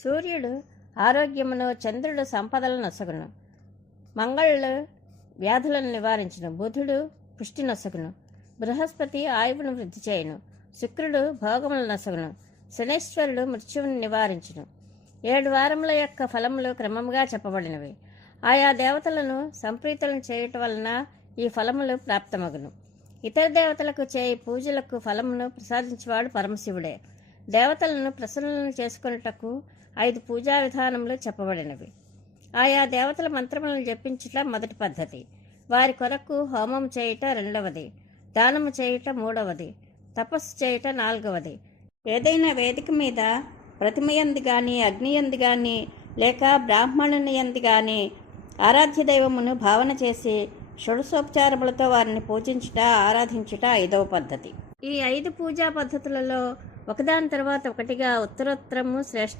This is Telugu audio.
సూర్యుడు ఆరోగ్యమును, చంద్రుడు సంపదలను నొసగును. మంగళుడు వ్యాధులను నివారించును. బుధుడు పుష్టి నొసగును. బృహస్పతి ఆయువును వృద్ధి చేయును. శుక్రుడు భోగములు నొసగును. శనీశ్వరుడు మృత్యువును నివారించును. 7 వారముల యొక్క ఫలములు క్రమముగా చెప్పబడినవి. ఆయా దేవతలను సంప్రీతులను చేయటం వలన ఈ ఫలములు ప్రాప్తమగును. ఇతర దేవతలకు చేయి పూజలకు ఫలమును ప్రసాదించేవాడు పరమశివుడే. దేవతలను ప్రసన్నులను చేసుకొనుటకు 5 పూజా విధానములు చెప్పబడినవి. ఆయా దేవతల మంత్రములను జపించుట మొదటి పద్ధతి. వారి కొరకు హోమం చేయుట రెండవది. దానము చేయుట మూడవది. తపస్సు చేయుట నాలుగవది. ఏదైనా వేదిక మీద ప్రతిమయంది గాని, అగ్నియంది గాని, లేక బ్రాహ్మణుని యంది గాని ఆరాధ్య దైవమును భావన చేసి షోడశోపచారములతో వారిని పూజించుట, ఆరాధించుట 5వ పద్ధతి. ఈ 5 పూజా పద్ధతులలో ఒకదాని తర్వాత ఒకటిగా ఉత్తరోత్తరము శ్రేష్టం.